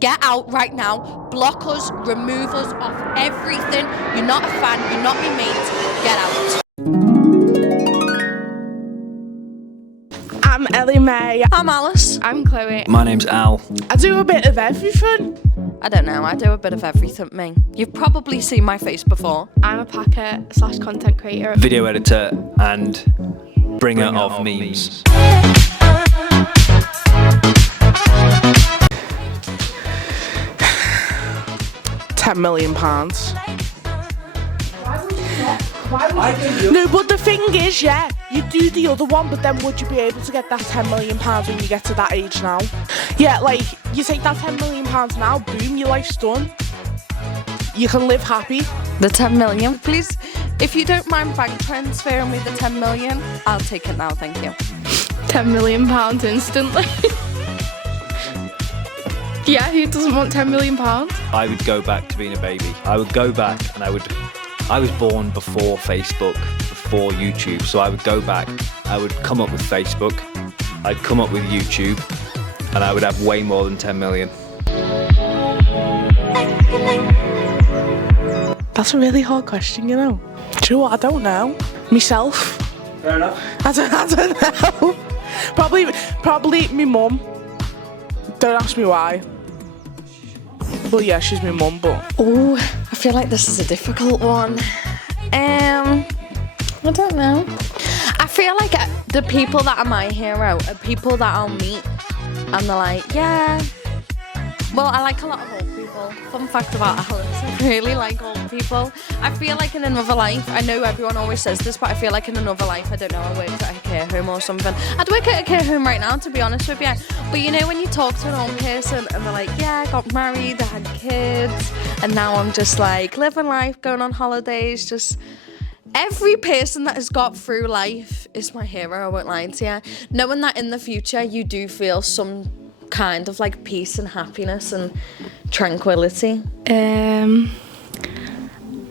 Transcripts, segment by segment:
Get out right now. Block us, remove us off everything. You're not a fan, you're not my mate. Get out. I'm Ellie Mae. I'm Alice. I'm Chloe. My name's Al. I do a bit of everything. I don't know, I do a bit of everything, me. You've probably seen my face before. I'm a packer / content creator. Video editor and bringer of memes. £10 million. No, but the thing is, yeah, you do the other one, but then would you be able to get that £10 million when you get to that age now? Yeah, like, you take that £10 million now, boom, your life's done. You can live happy. The 10 million, please. If you don't mind bank transferring me the 10 million, I'll take it now, thank you. £10 million instantly. Yeah, who doesn't want £10 million? I would go back to being a baby. I would go back and I was born before Facebook, before YouTube, so I would go back, I would come up with Facebook, I'd come up with YouTube, and I would have way more than 10 million. That's a really hard question, you know. Do you know what? I don't know. Myself. Fair enough. I don't know. Probably my mum. Don't ask me why. Well, yeah, she's my mum, but... Oh, I feel like this is a difficult one. I don't know. I feel like the people that are my hero are people that I'll meet and they're like, yeah. Well, I like a lot of old people. Fun fact about Alice, I really like old people. I feel like in another life, I know everyone always says this, but I feel like in another life, I don't know, I worked at a care home or something. I'd work at a care home right now, to be honest with you. But you know when you talk to an old person and they're like, yeah, I got married, I had kids, and now I'm just like living life, going on holidays, just... Every person that has got through life is my hero, I won't lie to you. Knowing that in the future you do feel some kind of like peace and happiness and tranquility.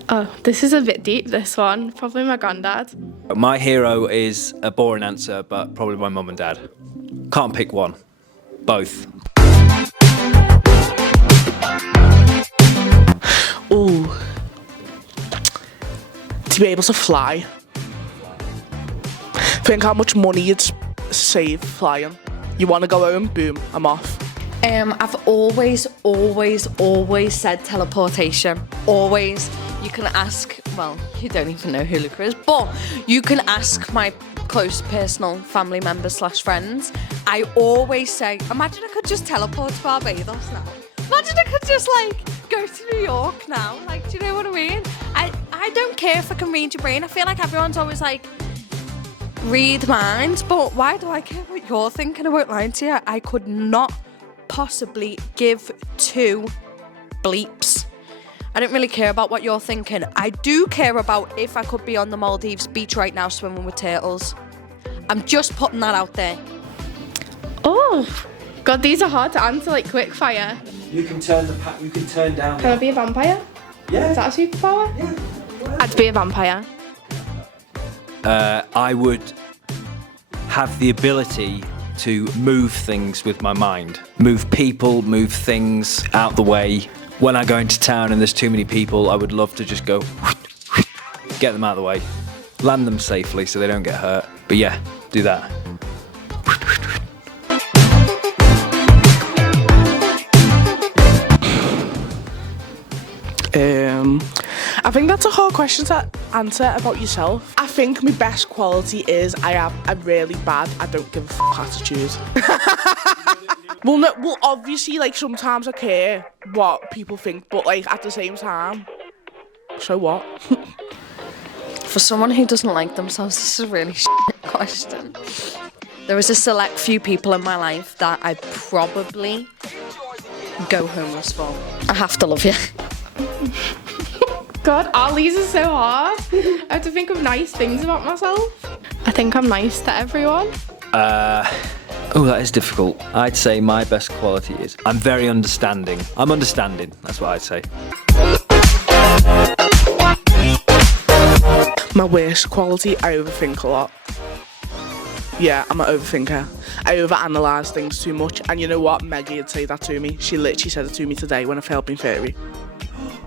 Oh, this is a bit deep, this one. Probably my granddad. My hero is a boring answer, but probably my mum and dad. Can't pick one. Both. Ooh. To be able to fly. Think how much money you'd save flying. You want to go home? Boom, I'm off. I've always said teleportation. Always. You can ask, well, you don't even know who Luca is, but you can ask my close personal family members / friends. I always say, imagine I could just teleport to Barbados now. Imagine I could just like go to New York now. Like, do you know what I mean? I don't care if I can read your brain. I feel like everyone's always like, read minds, but why do I care what you're thinking? I won't lie to you. I could not possibly give two bleeps. I don't really care about what you're thinking. I do care about if I could be on the Maldives beach right now swimming with turtles. I'm just putting that out there. Oh, God, these are hard to answer, like quick fire. You can turn down. Can I be a vampire? Yeah. Is that a superpower? Yeah. I'd be a vampire. I would have the ability to move things with my mind. Move people, move things out the way. When I go into town and there's too many people, I would love to just go get them out of the way. Land them safely so they don't get hurt. But yeah, do that. I think that's a hard question to answer about yourself. I think my best quality is I have a really bad I don't give a attitude. Well, obviously, like, sometimes I care what people think, but, like, at the same time, so what? For someone who doesn't like themselves, this is a really question. There is a select few people in my life that I'd probably go homeless for. I have to love you. God, all these are so hard. I have to think of nice things about myself. I think I'm nice to everyone. Oh, that is difficult. I'd say my best quality is I'm very understanding. I'm understanding, that's what I'd say. My worst quality, I overthink a lot. Yeah, I'm an overthinker. I overanalyze things too much. And you know what? Meggie would say that to me. She literally said it to me today when I failed my theory.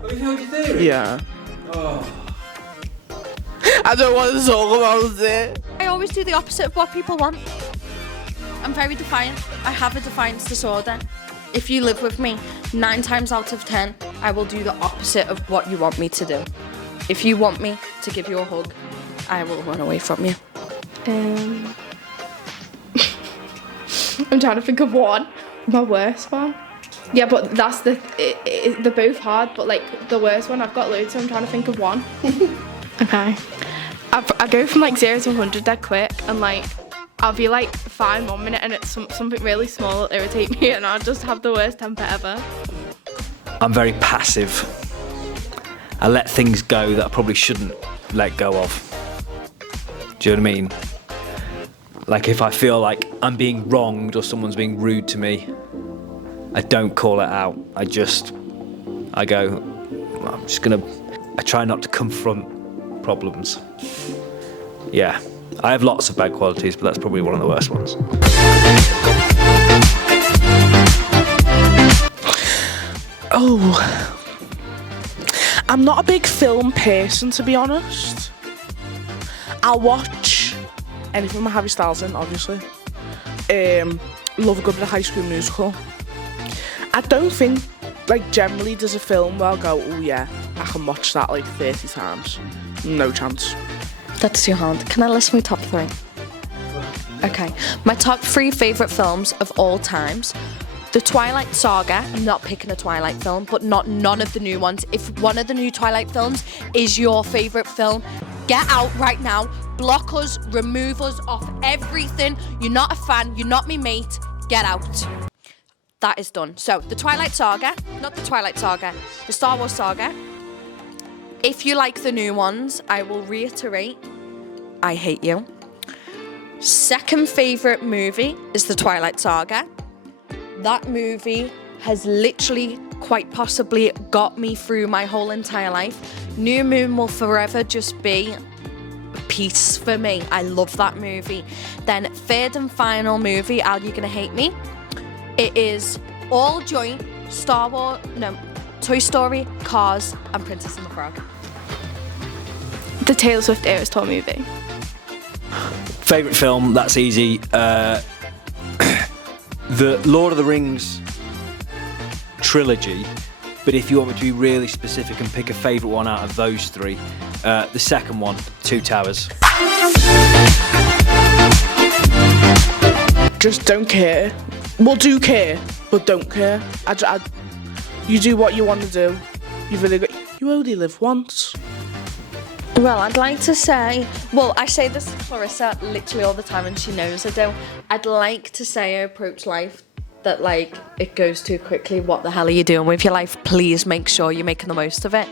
Have you failed your theory? Yeah. Oh. I don't want to talk about it. I always do the opposite of what people want. I'm very defiant. I have a defiance disorder. If you live with me, 9 times out of 10, I will do the opposite of what you want me to do. If you want me to give you a hug, I will run away from you. I'm trying to think of one. My worst one. Yeah, but that's they're both hard, but like the worst one, I've got loads, so I'm trying to think of one. Okay. I go from like 0 to 100 dead quick, and like I'll be like fine 1 minute and it's something really small that irritate me, and I'll just have the worst temper ever. I'm very passive. I let things go that I probably shouldn't let go of. Do you know what I mean? Like if I feel like I'm being wronged or someone's being rude to me, I don't call it out. I try not to confront problems. Yeah, I have lots of bad qualities, but that's probably one of the worst ones. Oh, I'm not a big film person, to be honest. I'll watch anything with Harry Styles in, obviously. Love a good bit of High School Musical. I don't think, like, generally there's a film where I'll go, oh yeah, I can watch that like 30 times. No chance. That's too hard. Can I list my top 3? Okay. My top 3 favourite films of all times. The Twilight Saga. I'm not picking a Twilight film, but none of the new ones. If one of the new Twilight films is your favourite film, get out right now. Block us, remove us off everything. You're not a fan, you're not me mate. Get out. That is done. So, the Twilight Saga, not the Twilight Saga, the Star Wars Saga. If you like the new ones, I will reiterate, I hate you. Second favourite movie is the Twilight Saga. That movie has literally, quite possibly, got me through my whole entire life. New Moon will forever just be peace for me. I love that movie. Then third and final movie, Al, you're gonna hate me. It is all joint Toy Story, Cars, and Princess and the Frog. The Taylor Swift Eras Tour movie. Favourite film, that's easy. The Lord of the Rings trilogy, but if you want me to be really specific and pick a favourite one out of those 3, the second one, Two Towers. Just don't care. Well, do care, but don't care. You do what you want to do. You only live once. Well, I'd like to say, I say this to Clarissa literally all the time and she knows I do. I'd like to say I approach life that, like, it goes too quickly. What the hell are you doing with your life? Please make sure you're making the most of it.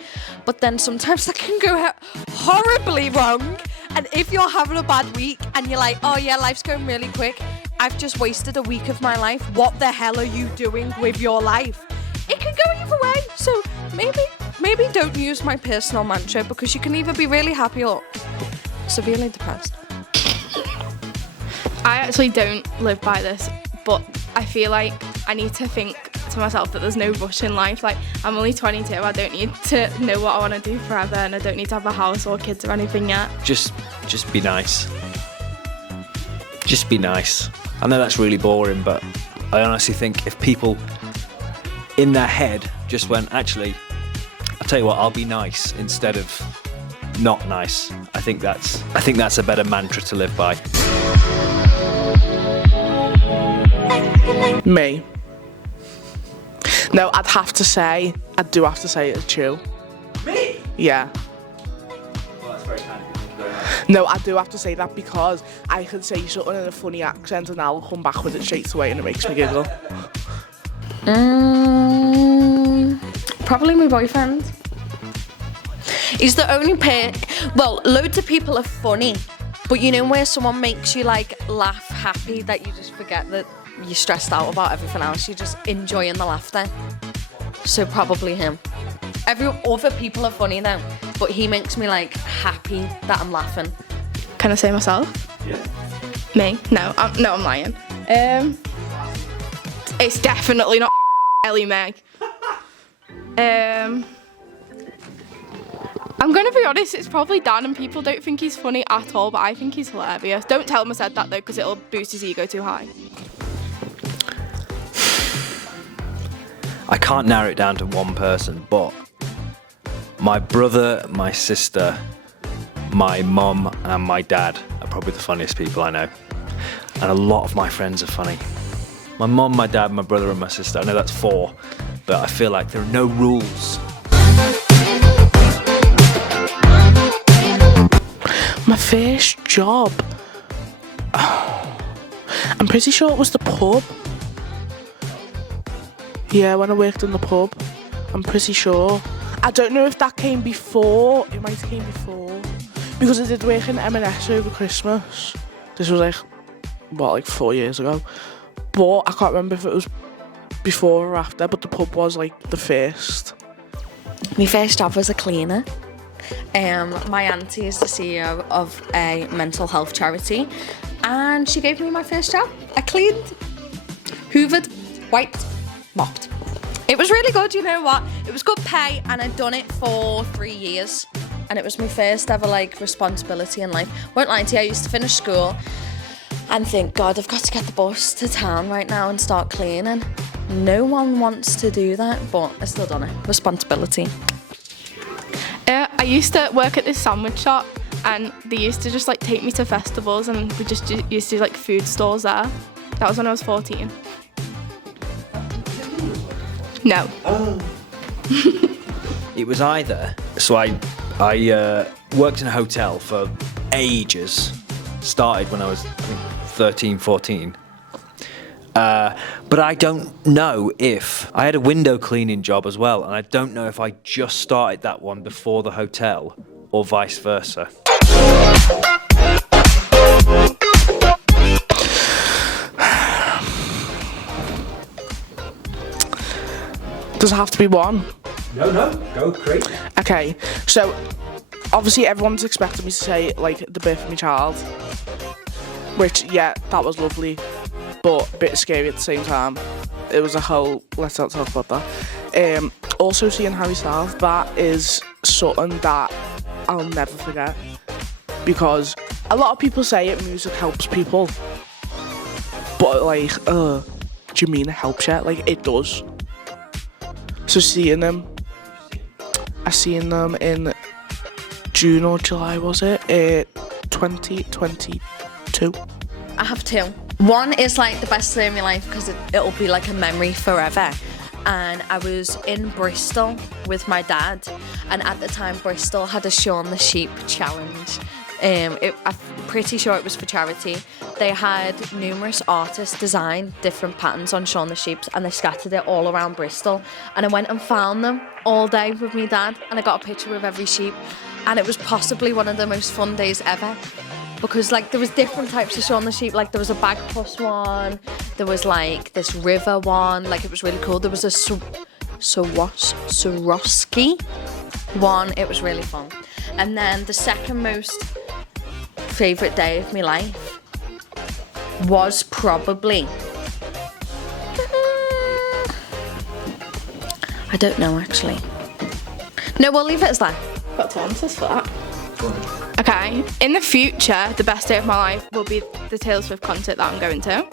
But then sometimes that can go horribly wrong. And if you're having a bad week and you're like, oh yeah, life's going really quick, I've just wasted a week of my life. What the hell are you doing with your life? It can go either way. So maybe don't use my personal mantra, because you can either be really happy or severely depressed. I actually don't live by this, but I feel like I need to think to myself that there's no rush in life. Like, I'm only 22, I don't need to know what I want to do forever, and I don't need to have a house or kids or anything yet. Just be nice. Just be nice. I know that's really boring, but I honestly think if people in their head just went, actually, I'll tell you what, I'll be nice instead of not nice. I think that's a better mantra to live by. Me. No, I do have to say it's true. Me? Yeah. Well, that's very kind of you. Thank you very much. No, I do have to say that because I can say something in a funny accent and I'll come back with it straight away and it makes me giggle. Probably my boyfriend. He's the only loads of people are funny, but you know where someone makes you like laugh happy that you just forget that you're stressed out about everything else, you're just enjoying the laughter. So probably him. Other people are funny though, but he makes me like happy that I'm laughing. Can I say myself? Yeah. Me? No, I'm lying. It's definitely not Ellie Meg. I'm gonna be honest, it's probably Dan, and people don't think he's funny at all, but I think he's hilarious. Don't tell him I said that though, because it'll boost his ego too high. I can't narrow it down to one person, but my brother, my sister, my mum and my dad are probably the funniest people I know. And a lot of my friends are funny. My mum, my dad, my brother and my sister. I know that's 4, but I feel like there are no rules. My first job. I'm pretty sure it was the pub. Yeah, when I worked in the pub. I'm pretty sure. I don't know if that came before. It might have came before. Because I did work in M&S over Christmas. This was like 4 years ago. But I can't remember if it was before or after, but the pub was like the first. My first job was a cleaner. My auntie is the CEO of a mental health charity, and she gave me my first job. I cleaned, hoovered, wiped, mopped. It was really good, you know what? It was good pay, and I'd done it for 3 years, and it was my first ever responsibility in life. Won't lie to you, I used to finish school and think, God, I've got to get the bus to town right now and start cleaning. No one wants to do that, but I still done it. Responsibility. I used to work at this sandwich shop, and they used to just take me to festivals, and we just used to do food stalls there. That was when I was 14. No. It was either, so I worked in a hotel for ages. Started when I was, I think, 13, 14. But I don't know if I had a window cleaning job as well, and I don't know if I just started that one before the hotel or vice versa. Does it have to be one? No, go crazy. Okay, so obviously everyone's expecting me to say the birth of my child, which yeah, that was lovely, but a bit scary at the same time. It was a whole, let's not talk about that. Also seeing Harry Styles, that is something that I'll never forget, because a lot of people say music helps people, but do you mean it helps you? It does. So seeing them, I seen them in June or July, was it? 2022. I have 2. One is the best day of my life because it'll be a memory forever. And I was in Bristol with my dad, and at the time Bristol had a Shaun the Sheep challenge. I'm pretty sure it was for charity. They had numerous artists design different patterns on Shaun the Sheep, and they scattered it all around Bristol. And I went and found them all day with my dad, and I got a picture of every sheep. And it was possibly one of the most fun days ever, because there was different types of Shaun the Sheep. There was a bagpuss one, there was this river one. It was really cool. There was a Swarovski one. It was really fun. And then the second most favourite day of my life was probably, I don't know actually. No, we'll leave it as that. Got 2 answers for that. Okay, in the future, the best day of my life will be the Taylor Swift concert that I'm going to.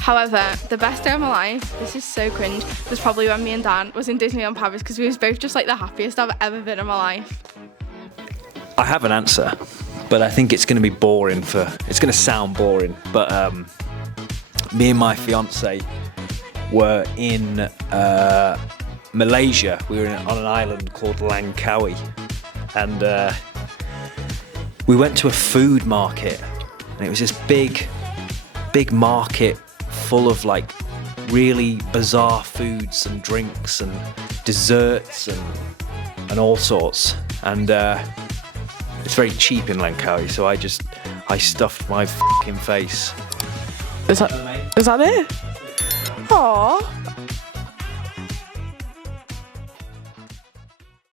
However, the best day of my life, this is so cringe, was probably when me and Dan was in Disneyland Paris, because we was both just the happiest I've ever been in my life. I have an answer, but I think it's going to be boring it's going to sound boring, but me and my fiance were in Malaysia. We were on an island called Langkawi, and we went to a food market, and it was this big market full of really bizarre foods and drinks and desserts and all sorts, and it's very cheap in Langkawi, so I stuffed my f***ing face. Is that it? Aww.